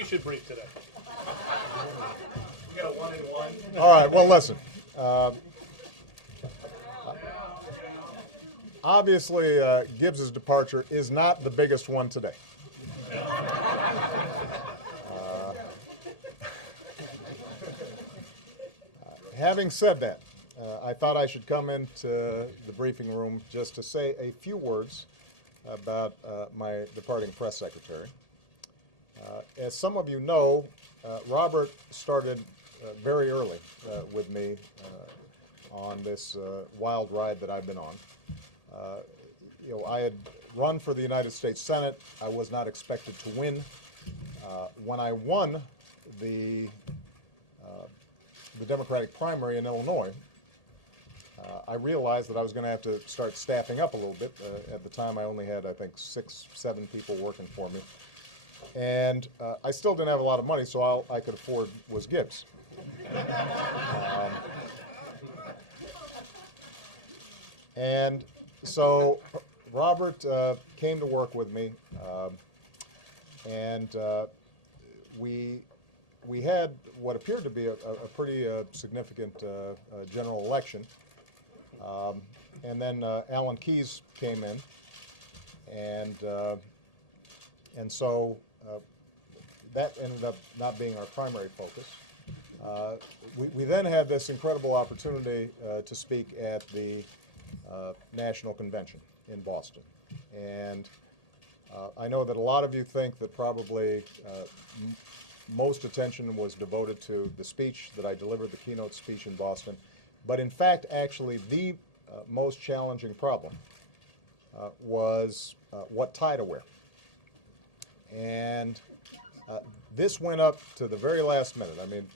You should brief today. We got a 1-and-1. All right, well, listen. Obviously, Gibbs's departure is not the biggest one today. Having said that, I thought I should come into the briefing room just to say a few words about my departing press secretary. As some of you know, Robert started very early with me on this wild ride that I've been on. I had run for the United States Senate. I was not expected to win. When I won the Democratic primary in Illinois, I realized that I was going to have to start staffing up a little bit. At the time, I only had, I think, 6, 7 people working for me. And I still didn't have a lot of money, so all I could afford was Gibbs. And so Robert came to work with me, and we had what appeared to be a pretty significant general election. And then Alan Keyes came in, and so that ended up not being our primary focus. We then had this incredible opportunity to speak at the National Convention in Boston. And I know that a lot of you think that probably most attention was devoted to the speech that I delivered, the keynote speech in Boston. But in fact, actually, the most challenging problem was what tie to wear. And this went up to the very last minute. I mean,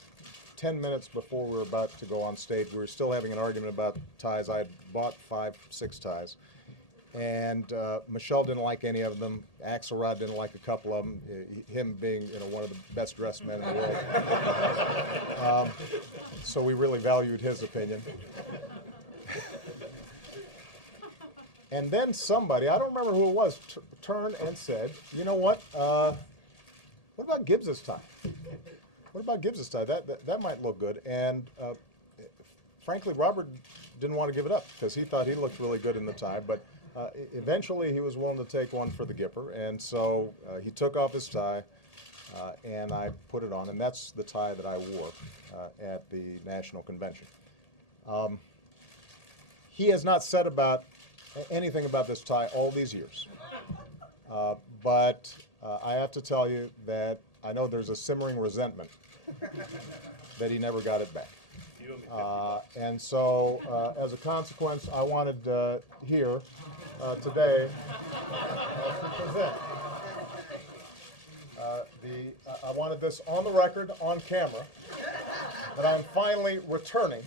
10 minutes before we were about to go on stage, we were still having an argument about ties. I had bought 5, 6 ties. And Michelle didn't like any of them. Axelrod didn't like a couple of them, him being one of the best dressed men in the world. So we really valued his opinion. And then somebody, I don't remember who it was, turned and said, you know what about Gibbs's tie? What about Gibbs's tie? That might look good. And frankly, Robert didn't want to give it up because he thought he looked really good in the tie. But eventually, he was willing to take one for the Gipper. And so he took off his tie, and I put it on. And that's the tie that I wore at the National Convention. He has not said about anything about this tie all these years. But I have to tell you that I know there's a simmering resentment that he never got it back. And so, as a consequence, I wanted here today to present I wanted this on the record, on camera, that I'm finally returning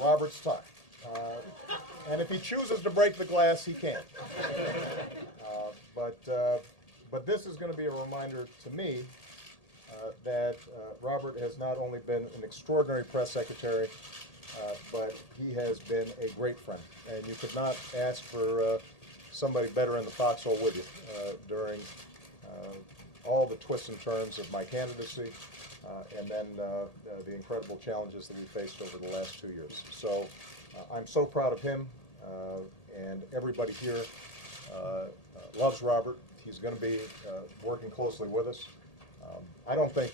Robert's tie. And if he chooses to break the glass, he can. But this is going to be a reminder to me that Robert has not only been an extraordinary press secretary, but he has been a great friend. And you could not ask for somebody better in the foxhole with you during all the twists and turns of my candidacy, and then the incredible challenges that we faced over the last 2 years. So I'm so proud of him, and everybody here loves Robert. He's going to be working closely with us. I don't think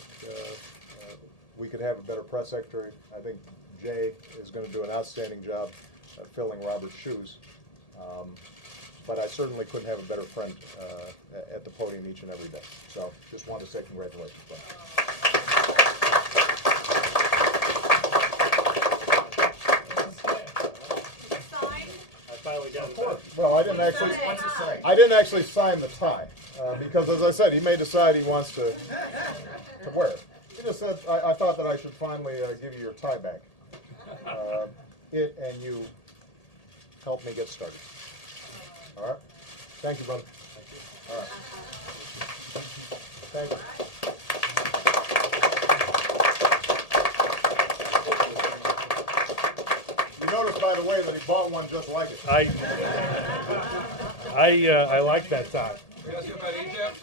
we could have a better press secretary. I think Jay is going to do an outstanding job filling Robert's shoes. But I certainly couldn't have a better friend at the podium each and every day. So just wanted to say congratulations, buddy. Well, I didn't actually sign the tie because, as I said, he may decide he wants to wear it. He just said, I thought that I should finally give you your tie back. It and you helped me get started. All right. Thank you, brother. Thank you. All right. Thank you. You notice, by the way, that he bought one just like it. I like that tie. Can I ask you about Egypt?